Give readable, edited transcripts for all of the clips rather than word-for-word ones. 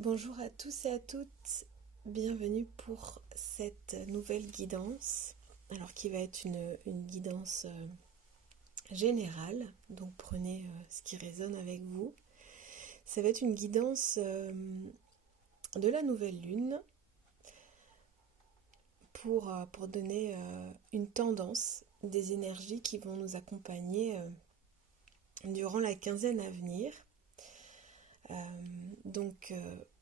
Bonjour à tous et à toutes, bienvenue pour cette nouvelle guidance, alors qui va être une guidance générale, donc prenez ce qui résonne avec vous. Ça va être une guidance de la nouvelle lune pour donner une tendance des énergies qui vont nous accompagner durant la quinzaine à venir. Euh, donc,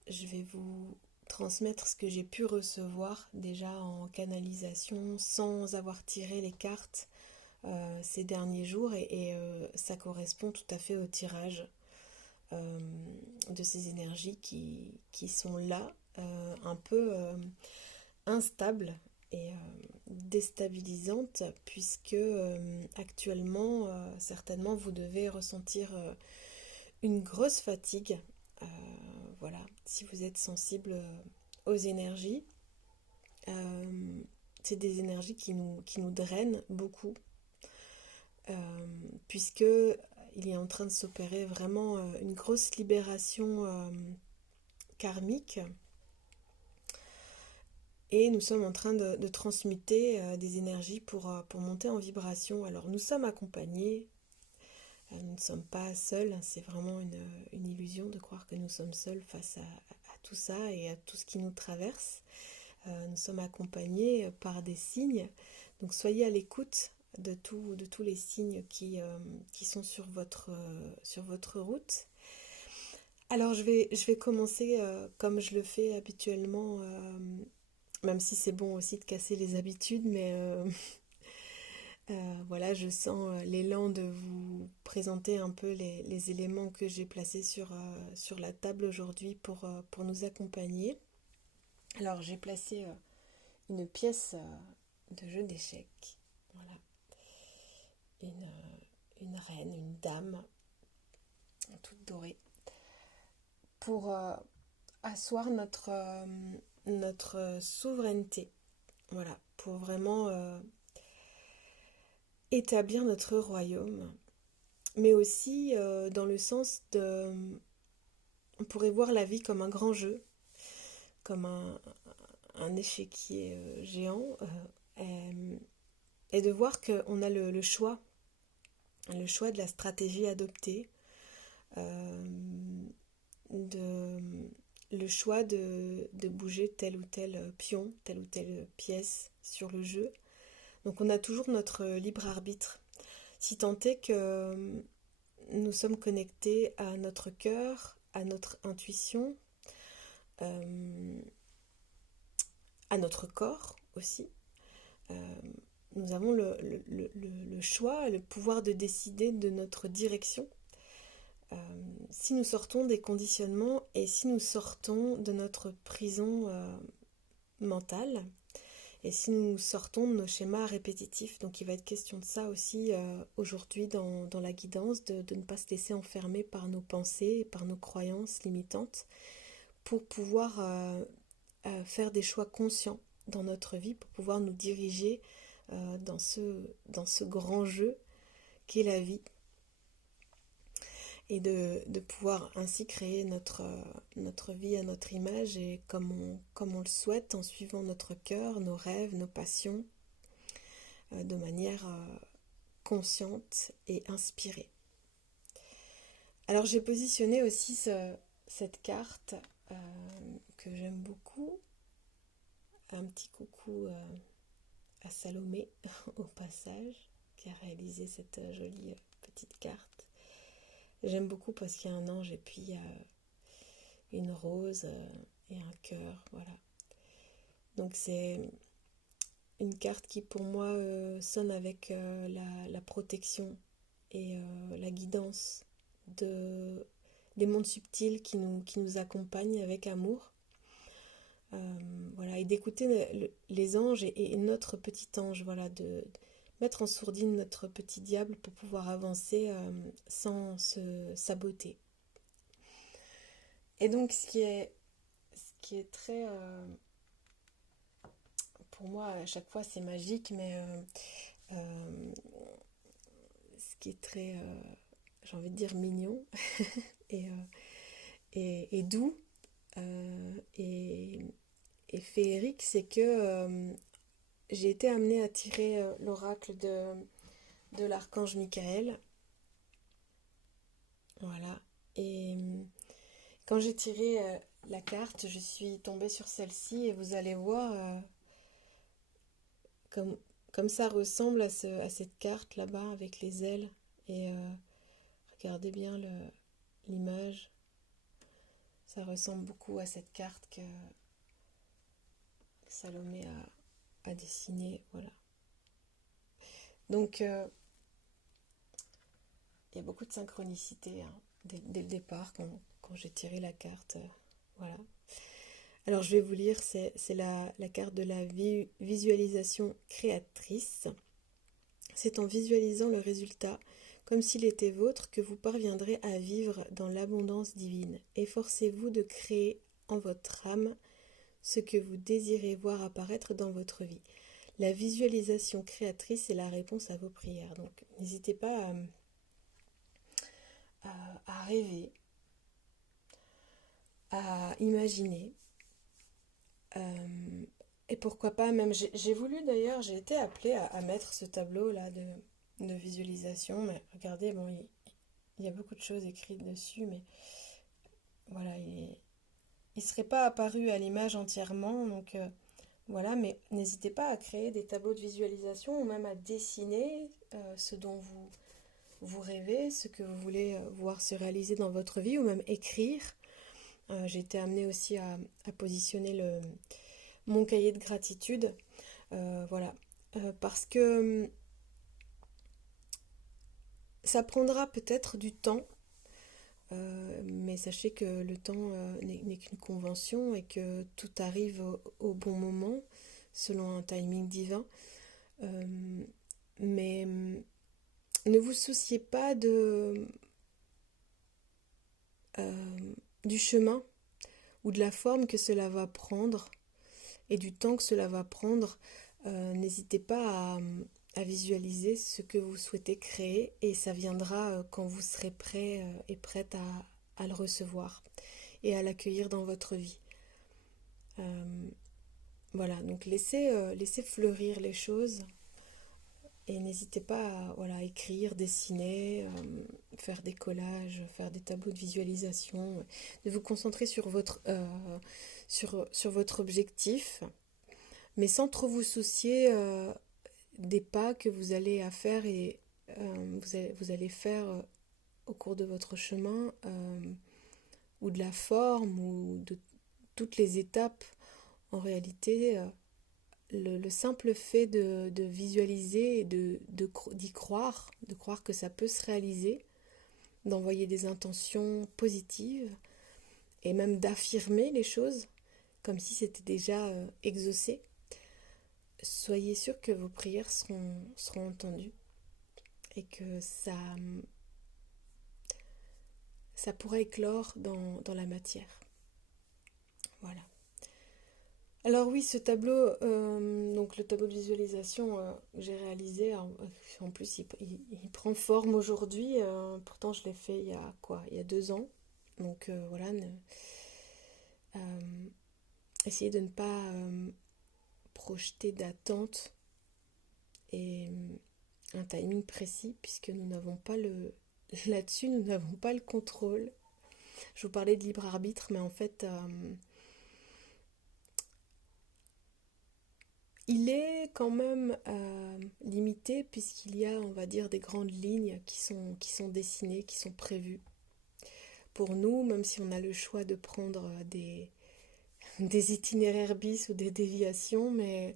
je vais vous transmettre ce que j'ai pu recevoir déjà en canalisation sans avoir tiré les cartes ces derniers jours et ça correspond tout à fait au tirage euh, de ces énergies qui sont là, un peu instables et déstabilisantes puisque actuellement certainement vous devez ressentir une grosse fatigue. Euh, voilà, si vous êtes sensible aux énergies, euh, c'est des énergies qui nous drainent beaucoup, puisque il est en train de s'opérer vraiment une grosse libération karmique et nous sommes en train de transmuter des énergies pour monter en vibration. Alors nous sommes accompagnés, nous ne sommes pas seuls, c'est vraiment une illusion de croire que nous sommes seuls face à tout ça et à tout ce qui nous traverse. Nous sommes accompagnés par des signes, donc soyez à l'écoute de tous les signes qui sont sur votre route. Alors je vais commencer comme je le fais habituellement, même si c'est bon aussi de casser les habitudes, mais voilà, je sens l'élan de vous présenter un peu les éléments que j'ai placés sur la table aujourd'hui pour nous accompagner. Alors j'ai placé une pièce de jeu d'échecs, voilà, une reine, une dame, toute dorée, pour asseoir notre souveraineté, voilà, pour vraiment établir notre royaume, mais aussi dans le sens de... On pourrait voir la vie comme un grand jeu, comme un échiquier géant, et de voir qu'on a le choix de la stratégie adoptée, euh, de, le choix de bouger tel ou tel pion, telle ou telle pièce sur le jeu. Donc on a toujours notre libre arbitre. Si tant est que nous sommes connectés à notre cœur, à notre intuition, euh, à notre corps aussi, euh, nous avons le choix, le pouvoir de décider de notre direction. Euh, si nous sortons des conditionnements et si nous sortons de notre prison mentale et si nous sortons de nos schémas répétitifs. Donc il va être question de ça aussi aujourd'hui dans la guidance, de ne pas se laisser enfermer par nos pensées, par nos croyances limitantes pour pouvoir faire des choix conscients dans notre vie, pour pouvoir nous diriger dans ce grand jeu qu'est la vie et de pouvoir ainsi créer notre vie à notre image et comme on le souhaite en suivant notre cœur, nos rêves, nos passions, de manière consciente et inspirée. Alors j'ai positionné aussi cette carte euh, que j'aime beaucoup. Un petit coucou à Salomé au passage, qui a réalisé cette jolie petite carte. J'aime beaucoup parce qu'il y a un ange et puis il y a une rose et un cœur, voilà. Donc c'est une carte qui pour moi sonne avec la protection et la guidance des mondes subtils qui nous accompagnent avec amour. Voilà, et d'écouter les anges et notre petit ange, voilà, de mettre en sourdine notre petit diable pour pouvoir avancer sans se saboter. Et donc ce qui est très pour moi à chaque fois c'est magique, mais euh, ce qui est très j'ai envie de dire mignon et, et doux, et féerique, c'est que j'ai été amenée à tirer l'oracle de l'archange Michael. Voilà. Et quand j'ai tiré la carte, je suis tombée sur celle-ci et vous allez voir comme, comme ça ressemble à cette carte là-bas avec les ailes. Et regardez bien l'image. Ça ressemble beaucoup à cette carte que Salomé a dessinée. Voilà. Donc, il y a beaucoup de synchronicité hein, dès le départ quand j'ai tiré la carte. Voilà. Alors, je vais vous lire, c'est la carte de la visualisation créatrice. C'est en visualisant le résultat, comme s'il était vôtre, que vous parviendrez à vivre dans l'abondance divine. Efforcez-vous de créer en votre âme ce que vous désirez voir apparaître dans votre vie. La visualisation créatrice est la réponse à vos prières. Donc, n'hésitez pas à rêver, à imaginer. Et pourquoi pas, même j'ai voulu d'ailleurs, j'ai été appelée à mettre ce tableau-là de visualisation. Mais regardez, bon, il y a beaucoup de choses écrites dessus, mais voilà, il ne serait pas apparu à l'image entièrement. Donc voilà, mais n'hésitez pas à créer des tableaux de visualisation ou même à dessiner ce dont vous rêvez, ce que vous voulez voir se réaliser dans votre vie, ou même écrire. J'ai été amenée aussi à positionner mon cahier de gratitude. Voilà. Parce que ça prendra peut-être du temps, mais sachez que le temps n'est qu'une convention et que tout arrive au bon moment, selon un timing divin. Mais ne vous souciez pas du chemin ou de la forme que cela va prendre et du temps que cela va prendre. N'hésitez pas à visualiser ce que vous souhaitez créer et ça viendra quand vous serez prêt et prête à le recevoir et à l'accueillir dans votre vie. Voilà, donc laissez fleurir les choses et n'hésitez pas à voilà, écrire, dessiner, faire des collages, faire des tableaux de visualisation, de vous concentrer sur votre objectif, mais sans trop vous soucier des pas que vous allez à faire et vous allez faire au cours de votre chemin, ou de la forme, ou de toutes les étapes. En réalité, le simple fait de visualiser et d'y croire, de croire que ça peut se réaliser, d'envoyer des intentions positives et même d'affirmer les choses comme si c'était déjà exaucé, soyez sûr que vos prières seront entendues et que ça pourra éclore dans la matière. Voilà. Alors oui, ce tableau, donc le tableau de visualisation que j'ai réalisé, en plus il prend forme aujourd'hui, pourtant je l'ai fait il y a 2 ans. Donc voilà, essayez de ne pas projeter d'attente et un timing précis, puisque nous n'avons pas là-dessus, nous n'avons pas le contrôle. Je vous parlais de libre arbitre, mais en fait, il est quand même limité, puisqu'il y a, on va dire, des grandes lignes qui sont dessinées, qui sont prévues pour nous, même si on a le choix de prendre des itinéraires bis ou des déviations, mais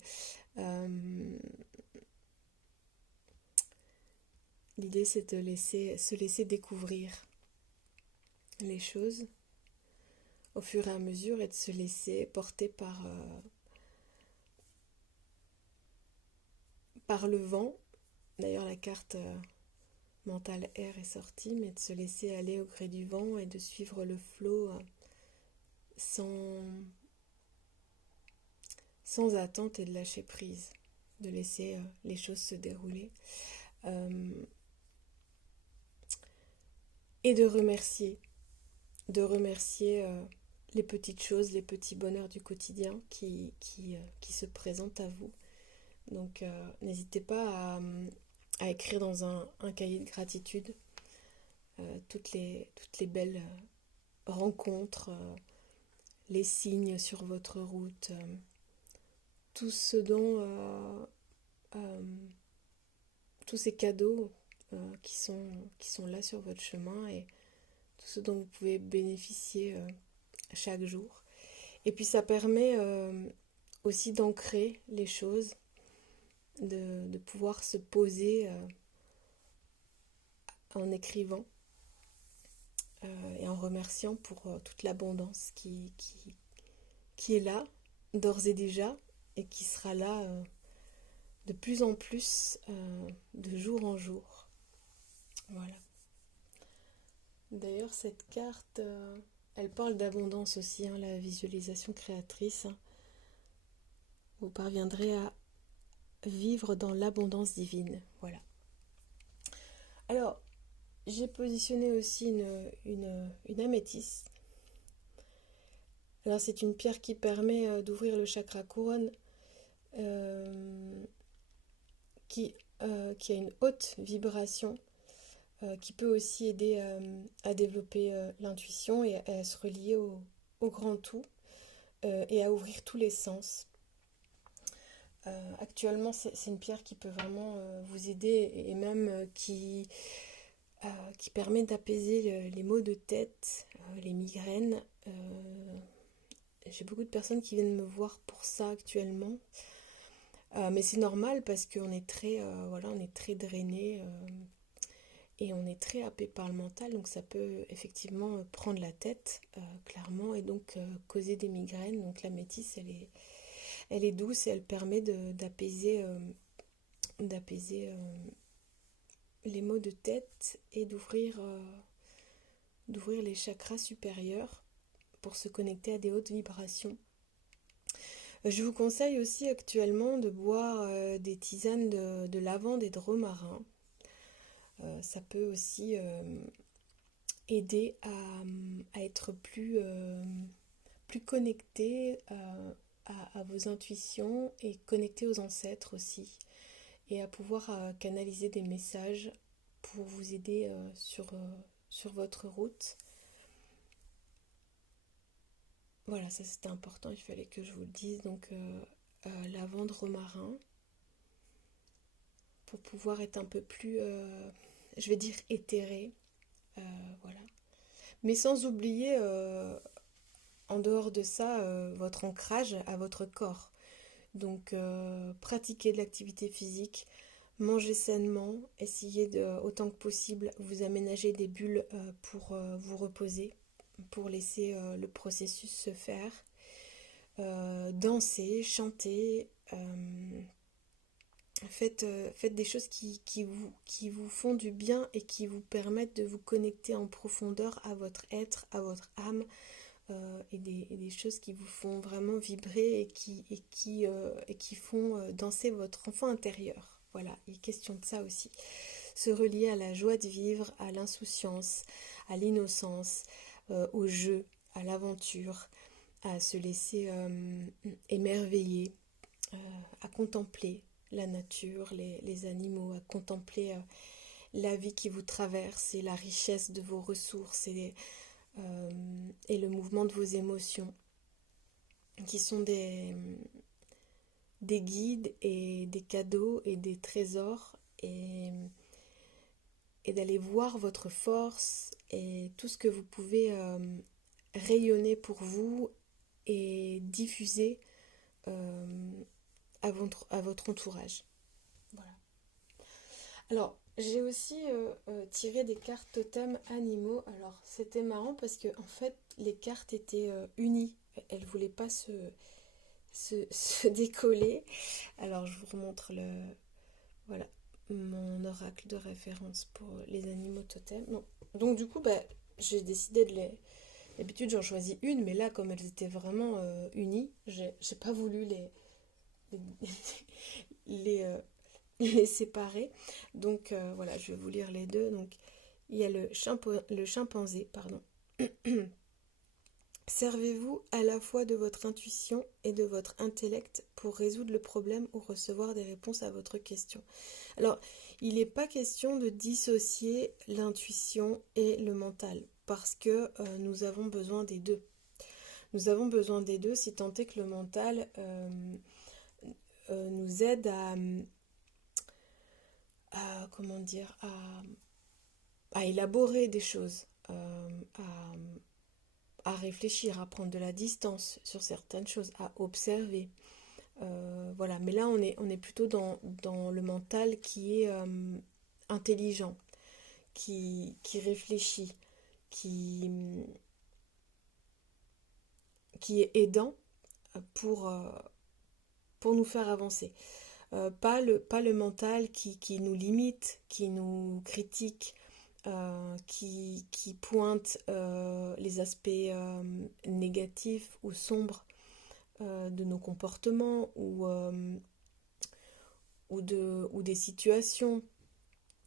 l'idée c'est de se laisser découvrir les choses au fur et à mesure et de se laisser porter par le vent. D'ailleurs, la carte mentale air est sortie, mais de se laisser aller au gré du vent et de suivre le flot sans attente et de lâcher prise, de laisser les choses se dérouler. Et de remercier les petites choses, les petits bonheurs du quotidien qui se présentent à vous. Donc n'hésitez pas à écrire dans un cahier de gratitude toutes les belles rencontres, les signes sur votre route, tout ce dont tous ces cadeaux qui sont là sur votre chemin et tout ce dont vous pouvez bénéficier chaque jour. Et puis ça permet aussi d'ancrer les choses, de pouvoir se poser en écrivant et en remerciant pour toute l'abondance qui est là, d'ores et déjà, et qui sera là de plus en plus, de jour en jour. Voilà. D'ailleurs, cette carte, elle parle d'abondance aussi, hein, la visualisation créatrice. Vous parviendrez à vivre dans l'abondance divine. Voilà. Alors, j'ai positionné aussi une améthyste. Alors, c'est une pierre qui permet d'ouvrir le chakra couronne, qui a une haute vibration, qui peut aussi aider à développer l'intuition et à se relier au grand tout et à ouvrir tous les sens. Actuellement, c'est une pierre qui peut vraiment vous aider et même qui permet d'apaiser les maux de tête, les migraines. J'ai beaucoup de personnes qui viennent me voir pour ça actuellement. Mais c'est normal parce qu'on est on est très drainé et on est très happé par le mental. Donc ça peut effectivement prendre la tête, clairement, et donc causer des migraines. Donc la métisse, elle est douce et elle permet d'apaiser les maux de tête et d'ouvrir les chakras supérieurs pour se connecter à des hautes vibrations. Je vous conseille aussi actuellement de boire des tisanes de lavande et de romarin. Ça peut aussi aider à être plus connecté à vos intuitions et connecté aux ancêtres aussi. Et à pouvoir canaliser des messages pour vous aider sur votre route. Voilà, ça c'était important, il fallait que je vous le dise. Donc lavande, romarin, pour pouvoir être un peu plus, je vais dire éthéré, voilà. Mais sans oublier, en dehors de ça, votre ancrage à votre corps. Donc pratiquez de l'activité physique, mangez sainement, essayez autant que possible vous aménager des bulles pour vous reposer, pour laisser le processus se faire. Dansez, chantez, faites des choses qui vous font du bien et qui vous permettent de vous connecter en profondeur à votre être, à votre âme, et des choses qui vous font vraiment vibrer et qui font danser votre enfant intérieur. Voilà, il est question de ça aussi. Se relier à la joie de vivre, à l'insouciance, à l'innocence, au jeu, à l'aventure, à se laisser émerveiller, à contempler la nature, les animaux, à contempler la vie qui vous traverse et la richesse de vos ressources et le mouvement de vos émotions, qui sont des guides et des cadeaux et des trésors, et d'aller voir votre force et tout ce que vous pouvez rayonner pour vous et diffuser à votre entourage. Voilà. Alors, j'ai aussi tiré des cartes totems animaux. Alors, c'était marrant parce que en fait, les cartes étaient unies. Elles ne voulaient pas se décoller. Alors, je vous remontre voilà, mon oracle de référence pour les animaux totems. Non. Donc, du coup, j'ai décidé de les... D'habitude, j'en choisis une, mais là, comme elles étaient vraiment unies, j'ai pas voulu les séparer. Donc voilà, je vais vous lire les deux. Donc il y a le chimpanzé, pardon. Servez-vous à la fois de votre intuition et de votre intellect pour résoudre le problème ou recevoir des réponses à votre question. Alors, il n'est pas question de dissocier l'intuition et le mental, parce que nous avons besoin des deux. Nous avons besoin des deux, si tant est que le mental nous aide comment dire, à élaborer des choses, à réfléchir, à prendre de la distance sur certaines choses, à observer. Voilà, mais là on est plutôt dans le mental qui est intelligent, qui réfléchit, qui, qui est aidant pour, pour nous faire avancer. Pas le mental qui nous limite, qui nous critique, qui pointe les aspects négatifs ou sombres de nos comportements ou des situations.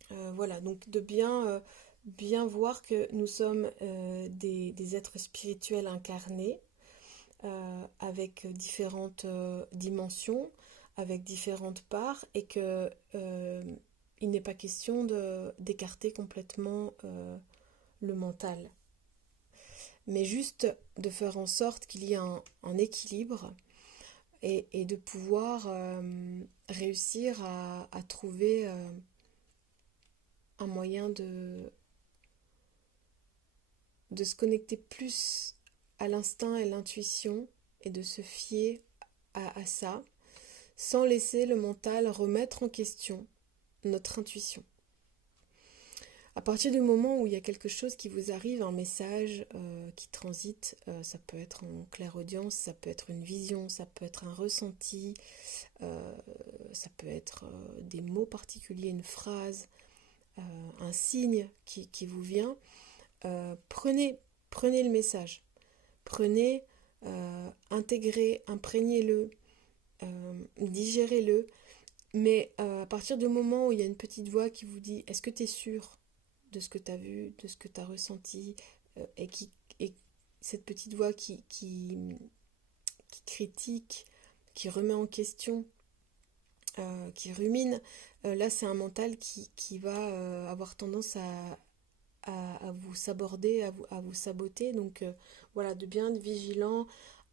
Voilà, donc de bien voir que nous sommes des êtres spirituels incarnés avec différentes dimensions, avec différentes parts, et que il n'est pas question d'écarter complètement le mental, mais juste de faire en sorte qu'il y ait un équilibre et de pouvoir réussir à trouver un moyen de se connecter plus à l'instinct et l'intuition et de se fier à ça sans laisser le mental remettre en question notre intuition. À partir du moment où il y a quelque chose qui vous arrive, un message qui transite, ça peut être en clairaudience, ça peut être une vision, ça peut être un ressenti, ça peut être des mots particuliers, une phrase, un signe qui vous vient, prenez le message, prenez, intégrez, imprégnez-le, digérez-le, mais à partir du moment où il y a une petite voix qui vous dit est-ce que tu es sûr de ce que tu as vu, de ce que tu as ressenti, et cette petite voix qui critique, qui remet en question, qui rumine, là c'est un mental qui va avoir tendance à vous saborder, à vous saboter. Donc voilà, de bien être vigilant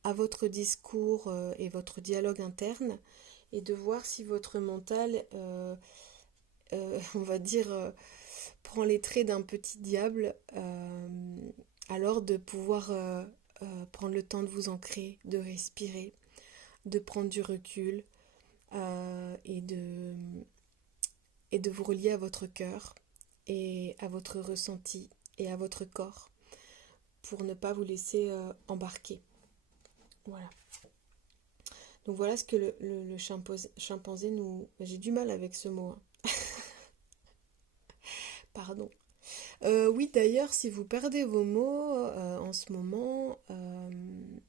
à votre discours et votre dialogue interne, et de voir si votre mental, on va dire, prend les traits d'un petit diable, alors de pouvoir prendre le temps de vous ancrer, de respirer, de prendre du recul, et de vous relier à votre cœur et à votre ressenti et à votre corps pour ne pas vous laisser embarquer. Voilà. Donc voilà ce que le chimpanzé nous... J'ai du mal avec ce mot. Hein. Pardon. Oui, d'ailleurs, si vous perdez vos mots en ce moment,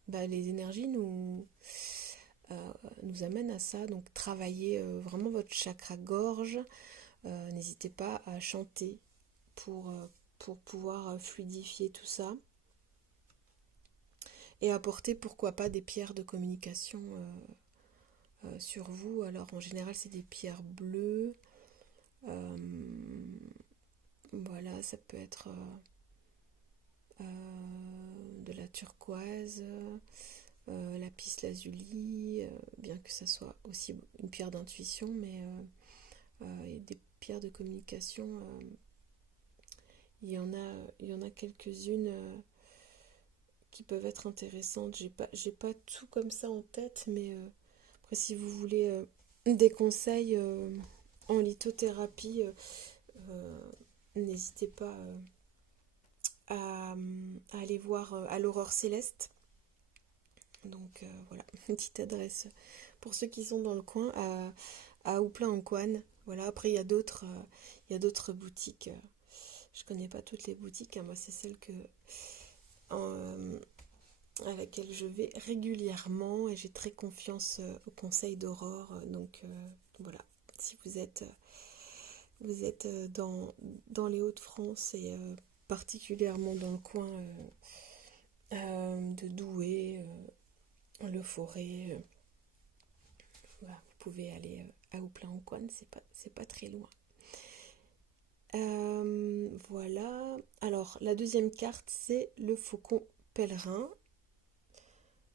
les énergies nous amènent à ça. Donc travaillez vraiment votre chakra gorge. N'hésitez pas à chanter pour pouvoir fluidifier tout ça. Et apporter, pourquoi pas, des pierres de communication sur vous. Alors en général, c'est des pierres bleues. Voilà, ça peut être de la turquoise, lapis lazuli, bien que ça soit aussi une pierre d'intuition, mais et des pierres de communication, il y en a quelques-unes qui peuvent être intéressantes. J'ai pas tout comme ça en tête, mais après si vous voulez des conseils en lithothérapie, n'hésitez pas à aller voir à l'Aurore Céleste. Donc voilà, une petite adresse pour ceux qui sont dans le coin, à Oupla-en-Couanne. Voilà, après il y a d'autres boutiques. Je connais pas toutes les boutiques, hein. Moi c'est celle à laquelle je vais régulièrement, et j'ai très confiance au conseil d'Aurore. Donc voilà, si vous êtes dans les Hauts-de-France et particulièrement dans le coin, de Douai, Le Forêt. Voilà, vous pouvez aller à Houplain-Houcouannes, c'est pas très loin. Voilà. Alors, la deuxième carte, c'est le faucon pèlerin.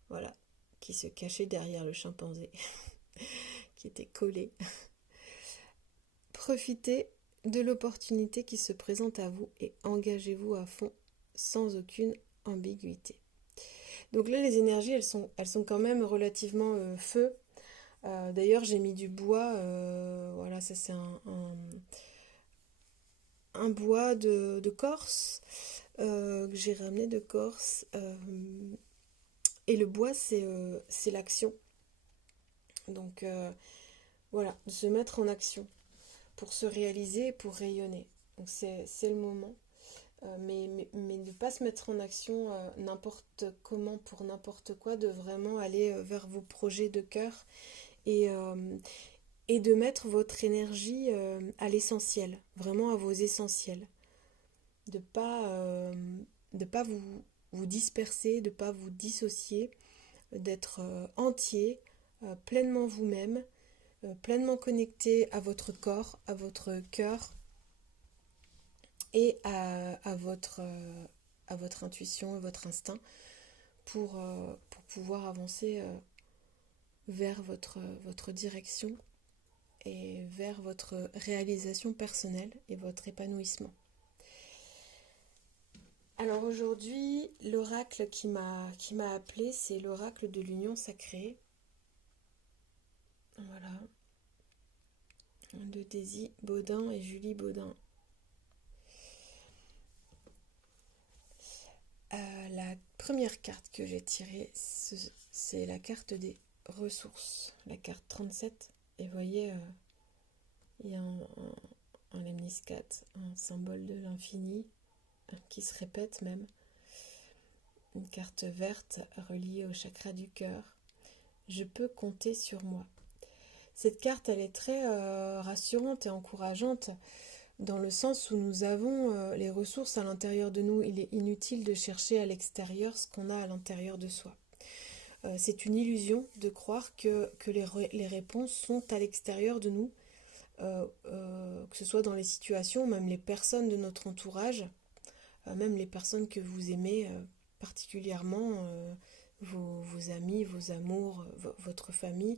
Voilà, qui se cachait derrière le chimpanzé, qui était collé. Profitez de l'opportunité qui se présente à vous et engagez-vous à fond, sans aucune ambiguïté. Donc là, les énergies, elles sont quand même relativement feu. D'ailleurs, j'ai mis du bois. Voilà, ça c'est un bois de Corse que j'ai ramené de Corse. Et le bois, c'est l'action. Donc voilà, de se mettre en action pour se réaliser, pour rayonner. Donc c'est le moment. Mais de ne pas se mettre en action n'importe comment pour n'importe quoi, de vraiment aller vers vos projets de cœur et, et de mettre votre énergie à l'essentiel, vraiment à vos essentiels. De pas vous disperser, de pas vous dissocier, d'être entier, pleinement vous-même, pleinement connecté à votre corps, à votre cœur et à votre intuition et votre instinct pour pouvoir avancer vers votre direction et vers votre réalisation personnelle et votre épanouissement. Alors aujourd'hui, l'oracle qui m'a appelé, c'est l'oracle de l'union sacrée. Voilà. De Daisy Baudin et Julie Baudin. La première carte que j'ai tirée, c'est la carte des ressources, la carte 37. Et vous voyez, il y a un lemniscate, un symbole de l'infini, qui se répète même. Une carte verte reliée au chakra du cœur. Je peux compter sur moi. Cette carte, elle est très rassurante et encourageante dans le sens où nous avons les ressources à l'intérieur de nous. Il est inutile de chercher à l'extérieur ce qu'on a à l'intérieur de soi. C'est une illusion de croire que les réponses sont à l'extérieur de nous, que ce soit dans les situations, même les personnes de notre entourage, même les personnes que vous aimez particulièrement, vos amis, vos amours, votre famille.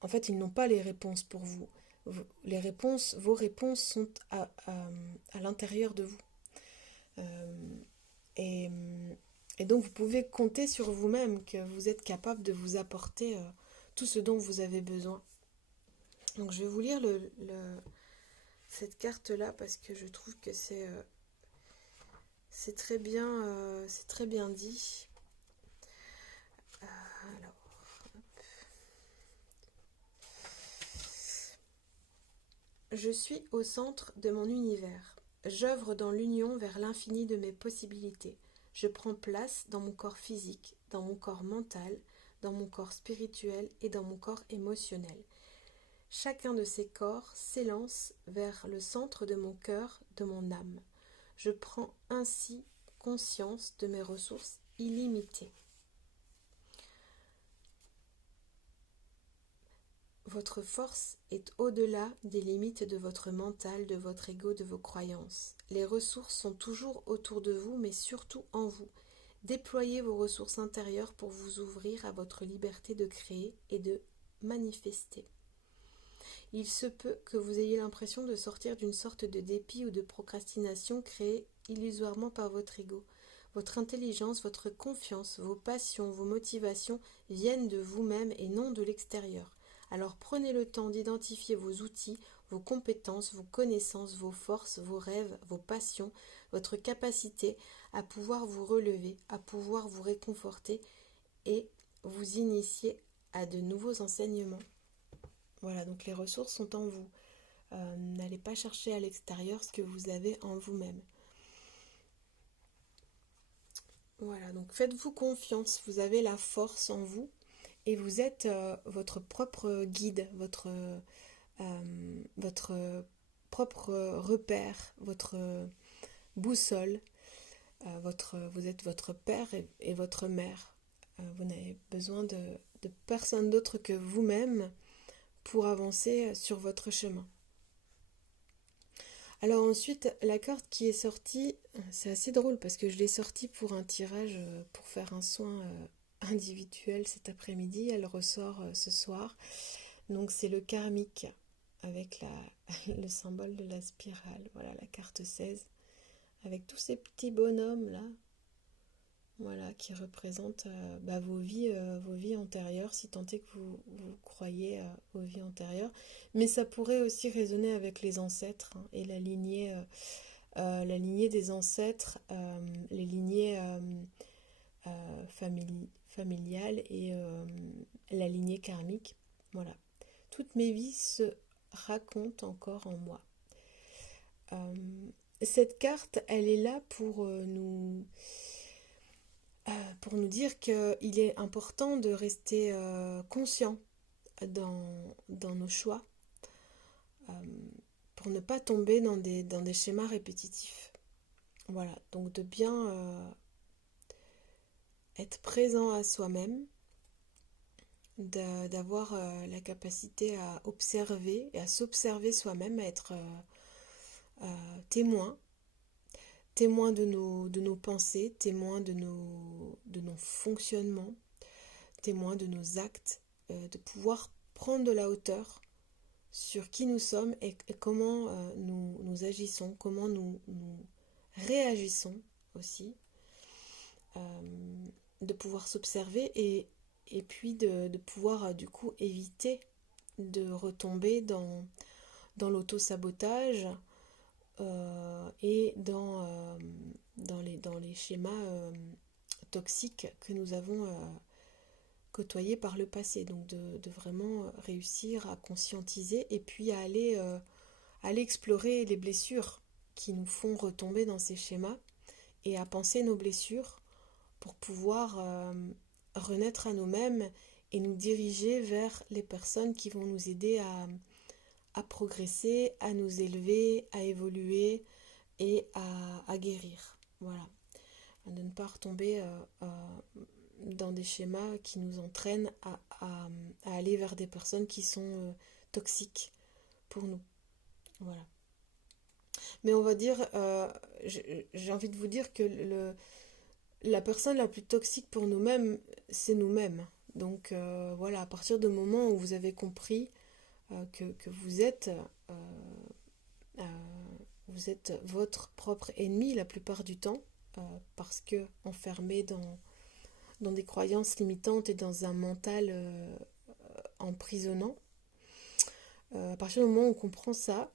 En fait, ils n'ont pas les réponses pour vous. Vos réponses sont à l'intérieur de vous. Et, et donc, vous pouvez compter sur vous-même, que vous êtes capable de vous apporter tout ce dont vous avez besoin. Donc, je vais vous lire cette carte-là parce que je trouve que c'est très bien dit. Alors, je suis au centre de mon univers. J'œuvre dans l'union vers l'infini de mes possibilités. Je prends place dans mon corps physique, dans mon corps mental, dans mon corps spirituel et dans mon corps émotionnel. Chacun de ces corps s'élance vers le centre de mon cœur, de mon âme. Je prends ainsi conscience de mes ressources illimitées. Votre force est au-delà des limites de votre mental, de votre ego, de vos croyances. Les ressources sont toujours autour de vous, mais surtout en vous. Déployez vos ressources intérieures pour vous ouvrir à votre liberté de créer et de manifester. Il se peut que vous ayez l'impression de sortir d'une sorte de dépit ou de procrastination créée illusoirement par votre ego. Votre intelligence, votre confiance, vos passions, vos motivations viennent de vous-même et non de l'extérieur. Alors prenez le temps d'identifier vos outils, vos compétences, vos connaissances, vos forces, vos rêves, vos passions, votre capacité à pouvoir vous relever, à pouvoir vous réconforter et vous initier à de nouveaux enseignements. Voilà, donc les ressources sont en vous. N'allez pas chercher à l'extérieur ce que vous avez en vous-même. Voilà, donc faites-vous confiance, vous avez la force en vous et vous êtes votre propre guide, votre propre repère, votre boussole. Vous êtes votre père et votre mère. Vous n'avez besoin de personne d'autre que vous-même pour avancer sur votre chemin. Alors ensuite, la carte qui est sortie, c'est assez drôle parce que je l'ai sortie pour un tirage, pour faire un soin individuel cet après-midi. Elle ressort ce soir. Donc c'est le karmique avec le symbole de la spirale. Voilà la carte 16 avec tous ces petits bonhommes là. Voilà, qui représentent vos vies antérieures, si tant est que vous croyez aux vies antérieures. Mais ça pourrait aussi résonner avec les ancêtres hein, et la lignée des ancêtres, les lignées familiales et la lignée karmique. Voilà. Toutes mes vies se racontent encore en moi. Cette carte, elle est là pour nous dire qu'il est important de rester conscient dans nos choix, euh, pour ne pas tomber dans des schémas répétitifs. Voilà, donc de bien être présent à soi-même, d'avoir la capacité à observer et à s'observer soi-même, à être témoin de nos pensées, témoin de nos fonctionnements, témoin de nos actes, de pouvoir prendre de la hauteur sur qui nous sommes et comment nous agissons, comment nous réagissons aussi, de pouvoir s'observer et puis de pouvoir du coup éviter de retomber dans l'auto-sabotage et dans les schémas toxiques que nous avons côtoyés par le passé. Donc de vraiment réussir à conscientiser et puis à aller explorer les blessures qui nous font retomber dans ces schémas et à penser nos blessures pour pouvoir renaître à nous-mêmes et nous diriger vers les personnes qui vont nous aider à progresser, à nous élever, à évoluer et à guérir. Voilà. De ne pas retomber dans des schémas qui nous entraînent à aller vers des personnes qui sont toxiques pour nous. Voilà. Mais on va dire, j'ai envie de vous dire que la personne la plus toxique pour nous-mêmes, c'est nous-mêmes. Donc voilà, à partir du moment où vous avez compris que euh, euh, vous êtes votre propre ennemi la plupart du temps, parce que enfermé dans des croyances limitantes et dans un mental emprisonnant. À partir du moment où on comprend ça,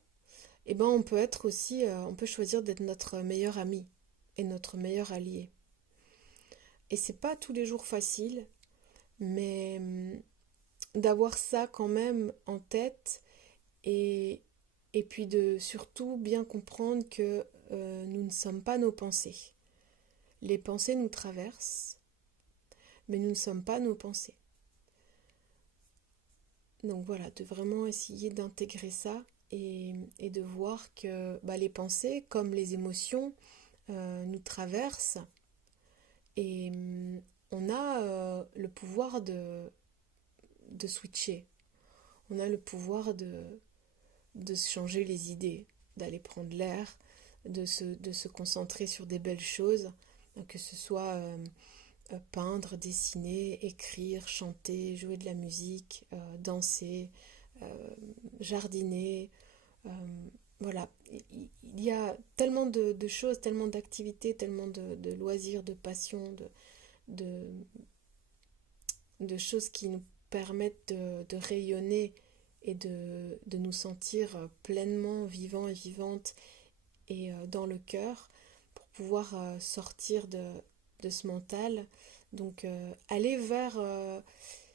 eh ben on peut être aussi, on peut choisir d'être notre meilleur ami et notre meilleur allié. Et c'est pas tous les jours facile, mais d'avoir ça quand même en tête et puis de surtout bien comprendre que nous ne sommes pas nos pensées. Les pensées nous traversent, mais nous ne sommes pas nos pensées. Donc voilà, de vraiment essayer d'intégrer ça et de voir que les pensées, comme les émotions, nous traversent et on a le pouvoir de switcher. On a le pouvoir de se changer les idées, d'aller prendre l'air, de se concentrer sur des belles choses, que ce soit peindre, dessiner, écrire, chanter, jouer de la musique, danser, jardiner. euh, voilà, il y a tellement de choses, tellement d'activités, tellement de loisirs, de passions, de, de choses qui nous permettent de rayonner et de nous sentir pleinement vivants et vivantes et dans le cœur pour pouvoir sortir de ce mental. Donc allez vers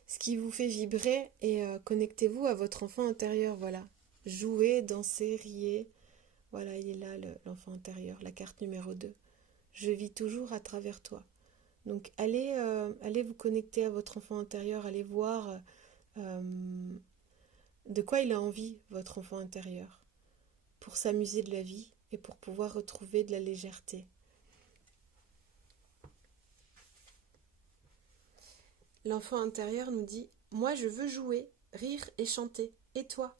ce qui vous fait vibrer et connectez-vous à votre enfant intérieur. Voilà, jouez, dansez, riez. Voilà, il est là l'enfant intérieur, la carte numéro 2. Je vis toujours à travers toi. Donc allez vous connecter à votre enfant intérieur, allez voir de quoi il a envie, votre enfant intérieur, pour s'amuser de la vie et pour pouvoir retrouver de la légèreté. l'enfant intérieur nous dit « Moi je veux jouer, rire et chanter. Et toi ?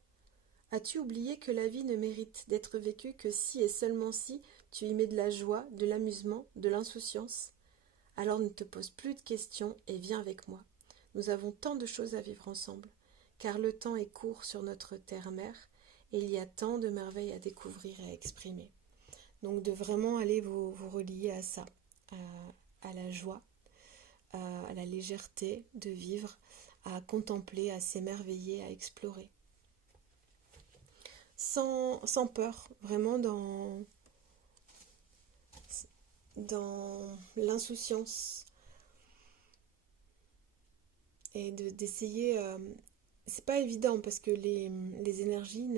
As-tu oublié que la vie ne mérite d'être vécue que si et seulement si tu y mets de la joie, de l'amusement, de l'insouciance ? Alors ne te pose plus de questions et viens avec moi. Nous avons tant de choses à vivre ensemble, car le temps est court sur notre terre-mère et il y a tant de merveilles à découvrir et à exprimer. » Donc de vraiment aller vous relier à ça, à la joie, à la légèreté de vivre, à contempler, à s'émerveiller, à explorer. Sans peur, vraiment dans l'insouciance. Et d'essayer... c'est pas évident parce que les énergies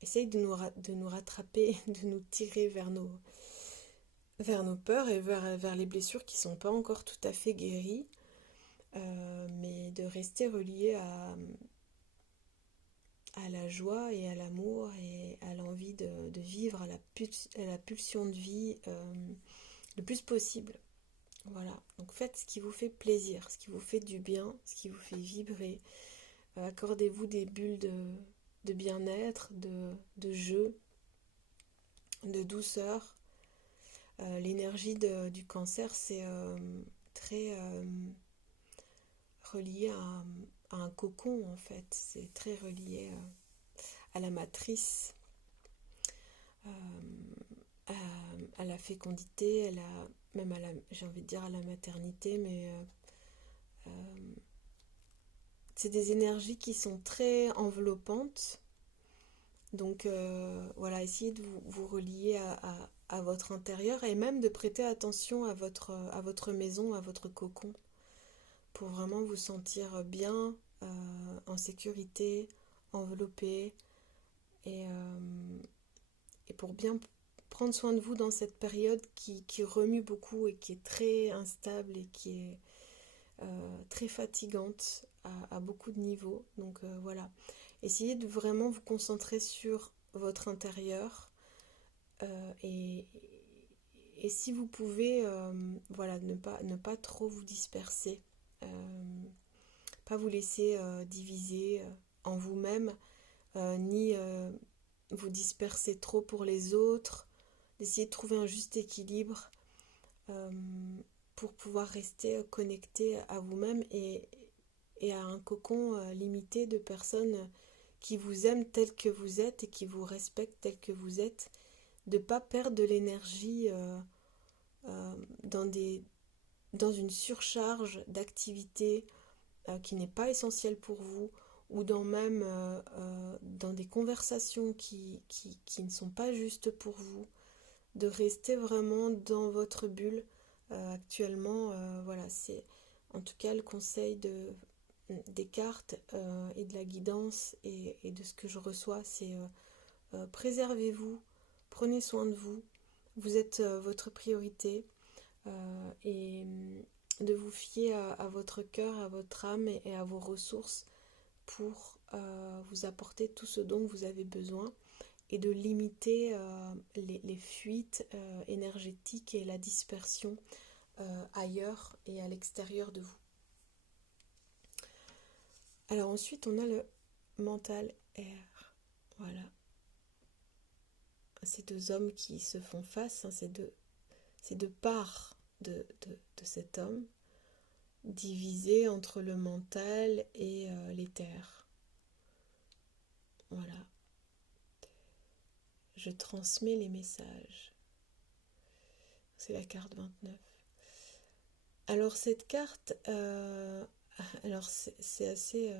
essayent de nous rattraper, de nous tirer vers nos peurs et vers les blessures qui sont pas encore tout à fait guéries. Mais de rester relié à la joie et à l'amour et à l'envie de vivre, à la pulsion de vie le plus possible. Voilà, donc faites ce qui vous fait plaisir, ce qui vous fait du bien, ce qui vous fait vibrer. Accordez-vous des bulles de bien-être, de jeu, de douceur. L'énergie du cancer, c'est très relié à un cocon en fait. C'est très relié à la matrice, euh, à la fécondité, même j'ai envie de dire à la maternité, mais c'est des énergies qui sont très enveloppantes. Donc voilà, essayez de vous relier à votre intérieur et même de prêter attention à votre maison, à votre cocon, pour vraiment vous sentir bien, en sécurité, enveloppé, et pour bien prendre soin de vous dans cette période qui remue beaucoup et qui est très instable et qui est très fatigante à beaucoup de niveaux. Donc voilà, essayez de vraiment vous concentrer sur votre intérieur et si vous pouvez, voilà, ne pas trop vous disperser, pas vous laisser diviser en vous-même, ni vous disperser trop pour les autres, d'essayer de trouver un juste équilibre euh, pour pouvoir rester connecté à vous-même et à un cocon limité de personnes qui vous aiment tel que vous êtes et qui vous respectent tel que vous êtes, de ne pas perdre de l'énergie dans une surcharge d'activités qui n'est pas essentielle pour vous, ou dans des conversations qui ne sont pas justes pour vous, de rester vraiment dans votre bulle. Actuellement, voilà, c'est en tout cas le conseil des cartes et de la guidance et de ce que je reçois, c'est préservez-vous, prenez soin de vous, vous êtes votre priorité, et de vous fier à votre cœur, à votre âme et à vos ressources pour vous apporter tout ce dont vous avez besoin et de limiter les fuites énergétiques et la dispersion ailleurs et à l'extérieur de vous. Alors ensuite, on a le mental air. Voilà. Ces deux hommes qui se font face, hein, ces deux parts de cet homme, divisées entre le mental et l'éther. Voilà. Je transmets les messages. C'est la carte 29. Alors cette carte, alors c'est assez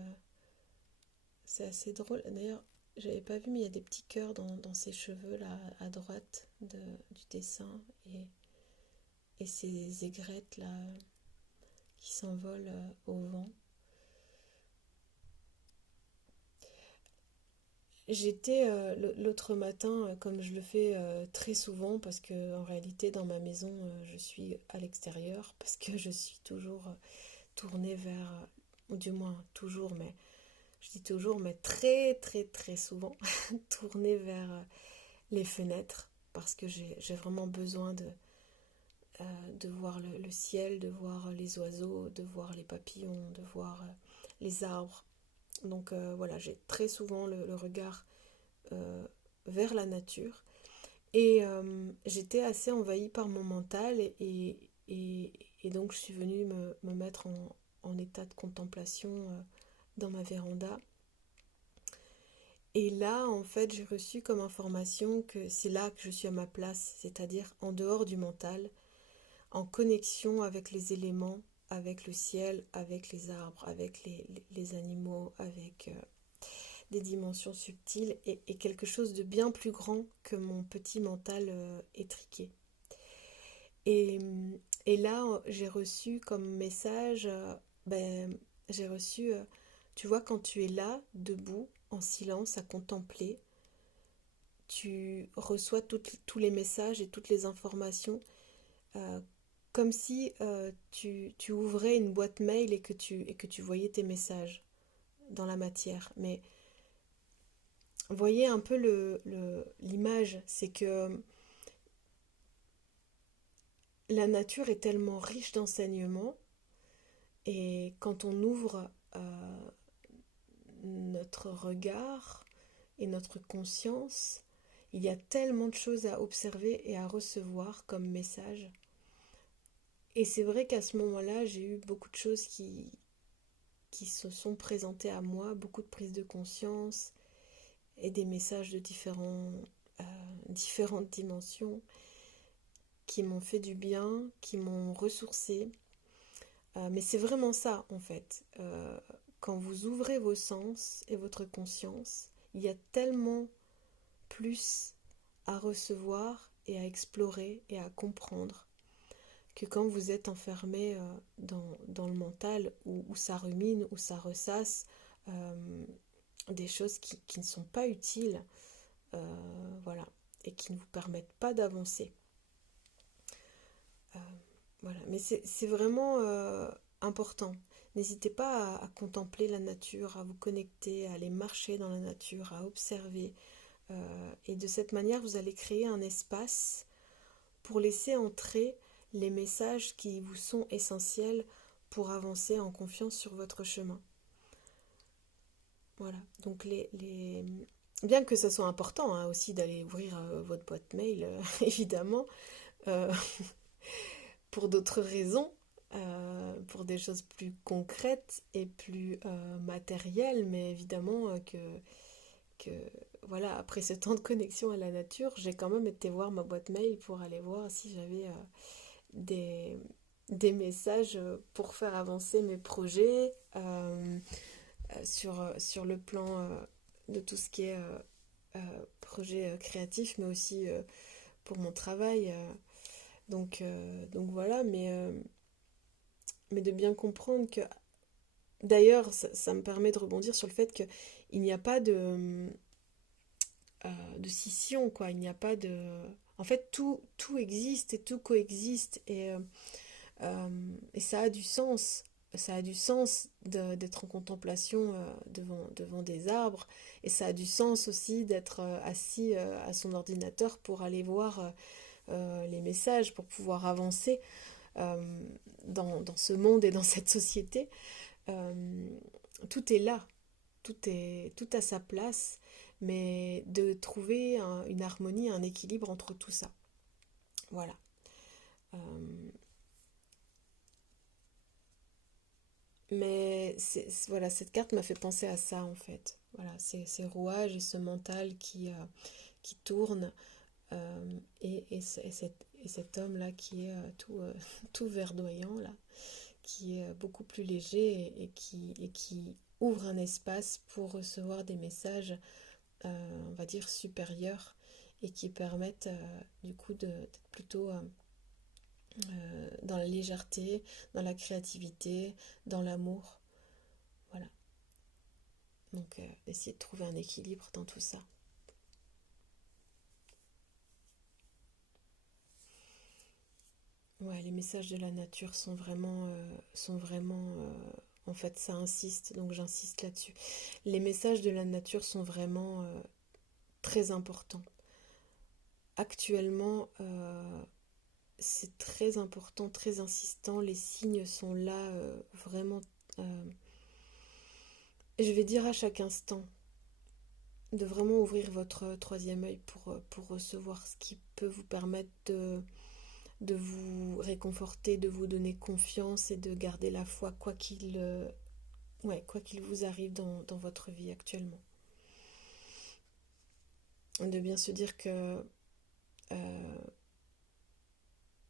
drôle. D'ailleurs, j'avais pas vu, mais il y a des petits cœurs dans ses cheveux là à droite du dessin et ces aigrettes là qui s'envolent au vent. J'étais l'autre matin, comme je le fais très souvent, parce que en réalité dans ma maison je suis à l'extérieur, parce que je suis toujours tournée vers, ou du moins toujours, mais je dis toujours, mais très très très souvent tournée vers les fenêtres, parce que j'ai vraiment besoin de voir le ciel, de voir les oiseaux, de voir les papillons, de voir les arbres. Donc voilà, j'ai très souvent le regard euh, vers la nature. Et j'étais assez envahie par mon mental et donc je suis venue me mettre en état de contemplation dans ma véranda. Et là, en fait, j'ai reçu comme information que c'est là que je suis à ma place, c'est-à-dire en dehors du mental, en connexion avec les éléments, avec le ciel, avec les arbres, avec les animaux, avec des dimensions subtiles et quelque chose de bien plus grand que mon petit mental étriqué. Et, et là, j'ai reçu comme message, j'ai reçu, tu vois, quand tu es là, debout, en silence, à contempler, tu reçois tous les messages et toutes les informations euh, comme si tu ouvrais une boîte mail et que tu voyais tes messages dans la matière. Mais voyez un peu l'image, c'est que la nature est tellement riche d'enseignements et quand on ouvre notre regard et notre conscience, il y a tellement de choses à observer et à recevoir comme message. Et c'est vrai qu'à ce moment-là, j'ai eu beaucoup de choses qui se sont présentées à moi, beaucoup de prises de conscience et des messages de différentes dimensions qui m'ont fait du bien, qui m'ont ressourcé. Mais c'est vraiment ça en fait. Quand vous ouvrez vos sens et votre conscience, il y a tellement plus à recevoir et à explorer et à comprendre que quand vous êtes enfermé dans le mental où ça rumine, où ça ressasse des choses qui ne sont pas utiles, voilà, et qui ne vous permettent pas d'avancer. Voilà, mais c'est vraiment important. N'hésitez pas à contempler la nature, à vous connecter, à aller marcher dans la nature, à observer. Et de cette manière, vous allez créer un espace pour laisser entrer les messages qui vous sont essentiels pour avancer en confiance sur votre chemin. Voilà, donc bien que ça soit important hein, aussi d'aller ouvrir votre boîte mail, évidemment, euh, pour d'autres raisons, pour des choses plus concrètes et plus matérielles, mais évidemment que voilà, après ce temps de connexion à la nature, j'ai quand même été voir ma boîte mail pour aller voir si j'avais des, des messages pour faire avancer mes projets sur le plan de tout ce qui est projet créatif, mais aussi pour mon travail. Donc voilà, mais de bien comprendre que, d'ailleurs, ça me permet de rebondir sur le fait qu'il n'y a pas de scission, quoi. Il n'y a pas de... En fait, tout existe et tout coexiste et ça a du sens. Ça a du sens d'être en contemplation devant des arbres et ça a du sens aussi d'être assis à son ordinateur pour aller voir les messages, pour pouvoir avancer dans ce monde et dans cette société. Euh, tout est là, tout à sa place, mais de trouver une harmonie, un équilibre entre tout ça. Voilà. Euh, mais voilà, cette carte m'a fait penser à ça en fait. Voilà, ces rouages et ce mental qui tourne et cet homme-là qui est tout verdoyant là, qui est beaucoup plus léger et qui ouvre un espace pour recevoir des messages, on va dire, supérieurs et qui permettent du coup d'être plutôt dans la légèreté, dans la créativité, dans l'amour. Voilà. Donc, essayer de trouver un équilibre dans tout ça. Ouais, les messages de la nature en fait, ça insiste, donc j'insiste là-dessus. Les messages de la nature sont vraiment très importants. Actuellement, c'est très important, très insistant. Les signes sont là vraiment, je vais dire à chaque instant, de vraiment ouvrir votre troisième œil pour recevoir ce qui peut vous permettre de vous réconforter, de vous donner confiance et de garder la foi quoi qu'il vous arrive dans votre vie actuellement. De bien se dire que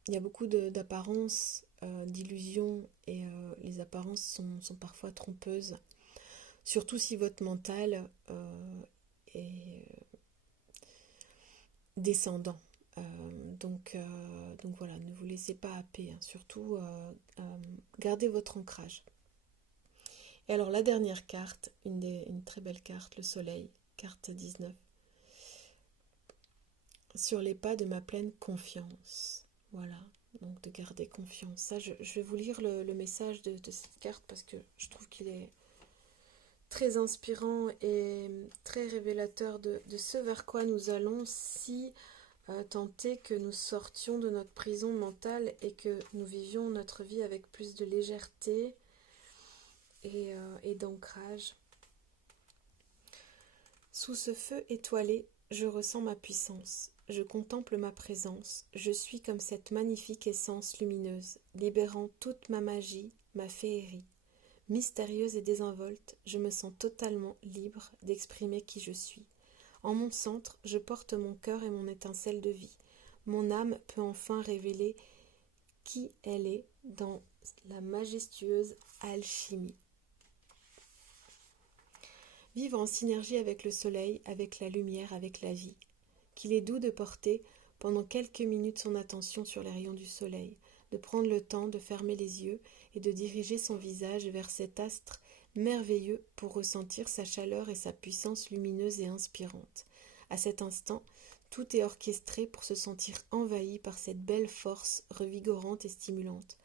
il y a beaucoup d'apparences, d'illusions, et les apparences sont parfois trompeuses, surtout si votre mental est descendant. Donc voilà, ne vous laissez pas happer, hein. Surtout gardez votre ancrage. Et alors la dernière carte, une très belle carte, le soleil, carte 19. Sur les pas de ma pleine confiance. Voilà, donc de garder confiance. Ça, je vais vous lire le message de cette carte parce que je trouve qu'il est très inspirant et très révélateur de ce vers quoi nous allons si tant est que nous sortions de notre prison mentale et que nous vivions notre vie avec plus de légèreté et d'ancrage. Sous ce feu étoilé, je ressens ma puissance, je contemple ma présence, je suis comme cette magnifique essence lumineuse, libérant toute ma magie, ma féerie. Mystérieuse et désinvolte, je me sens totalement libre d'exprimer qui je suis. En mon centre, je porte mon cœur et mon étincelle de vie. Mon âme peut enfin révéler qui elle est dans la majestueuse alchimie. Vivre en synergie avec le soleil, avec la lumière, avec la vie. Qu'il est doux de porter pendant quelques minutes son attention sur les rayons du soleil, de prendre le temps de fermer les yeux et de diriger son visage vers cet astre merveilleux pour ressentir sa chaleur et sa puissance lumineuse et inspirante. À cet instant, tout est orchestré pour se sentir envahi par cette belle force revigorante et stimulante.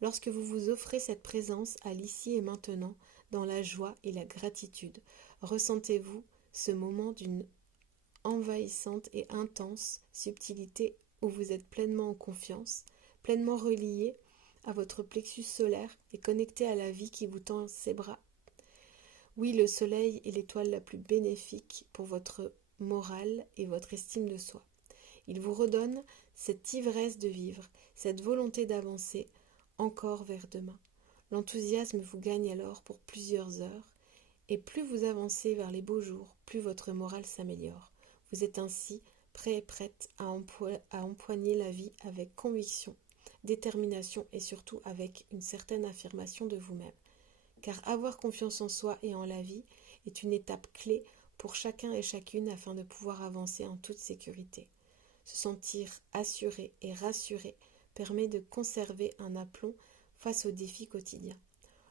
Lorsque vous vous offrez cette présence à l'ici et maintenant, dans la joie et la gratitude, ressentez-vous ce moment d'une envahissante et intense subtilité où vous êtes pleinement en confiance, pleinement relié à votre plexus solaire et connecté à la vie qui vous tend ses bras. Oui, le soleil est l'étoile la plus bénéfique pour votre morale et votre estime de soi. Il vous redonne cette ivresse de vivre, cette volonté d'avancer encore vers demain. L'enthousiasme vous gagne alors pour plusieurs heures, et plus vous avancez vers les beaux jours, plus votre morale s'améliore. Vous êtes ainsi prêt et prête à empoigner la vie avec conviction, détermination et surtout avec une certaine affirmation de vous-même. Car avoir confiance en soi et en la vie est une étape clé pour chacun et chacune afin de pouvoir avancer en toute sécurité. Se sentir assuré et rassuré permet de conserver un aplomb face aux défis quotidiens.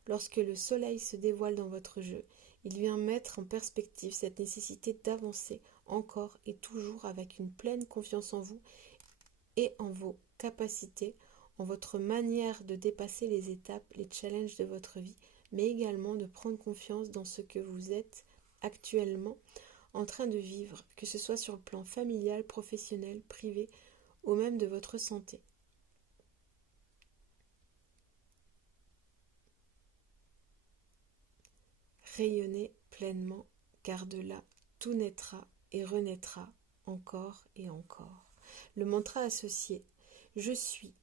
Lorsque le soleil se dévoile dans votre jeu, il vient mettre en perspective cette nécessité d'avancer encore et toujours avec une pleine confiance en vous et en vos capacités, en votre manière de dépasser les étapes, les challenges de votre vie, mais également de prendre confiance dans ce que vous êtes actuellement en train de vivre, que ce soit sur le plan familial, professionnel, privé ou même de votre santé. Rayonnez pleinement, car de là, tout naîtra et renaîtra encore et encore. Le mantra associé, je suis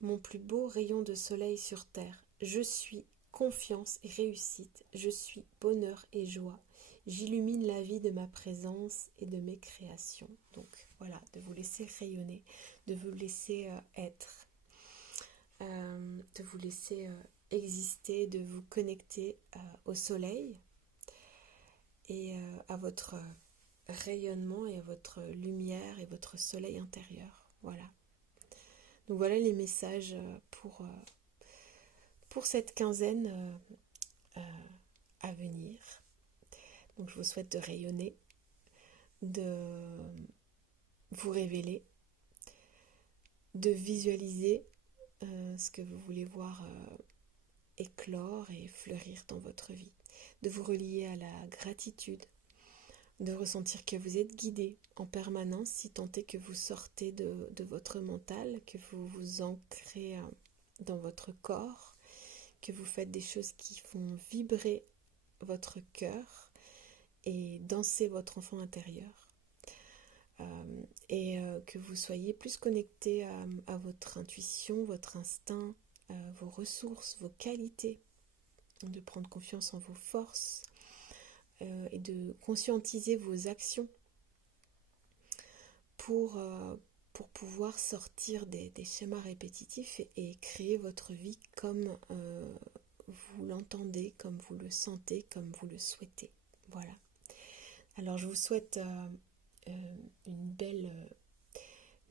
mon plus beau rayon de soleil sur terre, je suis confiance et réussite, je suis bonheur et joie, j'illumine la vie de ma présence et de mes créations. Donc voilà, de vous laisser rayonner, de vous laisser être, de vous laisser exister, de vous connecter au soleil et à votre rayonnement et à votre lumière et votre soleil intérieur. Voilà. Donc voilà les messages pour cette quinzaine à venir. Donc je vous souhaite de rayonner, de vous révéler, de visualiser ce que vous voulez voir éclore et fleurir dans votre vie, de vous relier à la gratitude, de ressentir que vous êtes guidé en permanence, si tant est que vous sortez de votre mental, que vous vous ancrez dans votre corps, que vous faites des choses qui font vibrer votre cœur et danser votre enfant intérieur. Que vous soyez plus connecté à votre intuition, votre instinct, vos ressources, vos qualités, de prendre confiance en vos forces et de conscientiser vos actions pour pouvoir sortir des schémas répétitifs et créer votre vie comme vous l'entendez, comme vous le sentez, comme vous le souhaitez. Voilà. Alors je vous souhaite une belle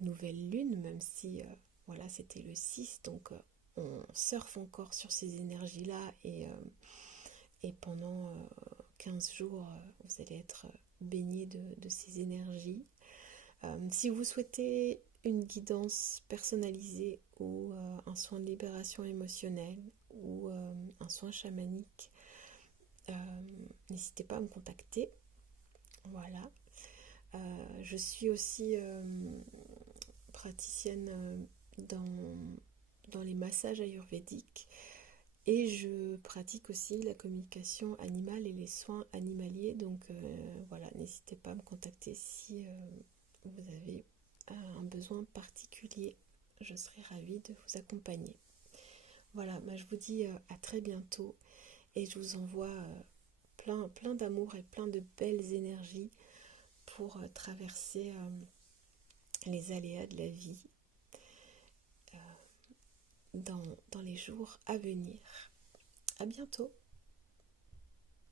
nouvelle lune, même si voilà, c'était le 6, donc on surfe encore sur ces énergies-là et pendant 15 jours, vous allez être baigné de ces énergies. Si vous souhaitez une guidance personnalisée ou un soin de libération émotionnelle ou un soin chamanique, n'hésitez pas à me contacter. Voilà. Je suis aussi praticienne dans les massages ayurvédiques et je pratique aussi la communication animale et les soins animaliers. Donc voilà, n'hésitez pas à me contacter si vous avez un besoin particulier. Je serai ravie de vous accompagner. Voilà, je vous dis à très bientôt et je vous envoie plein d'amour et plein de belles énergies pour traverser les aléas de la vie dans les jours à venir. À bientôt!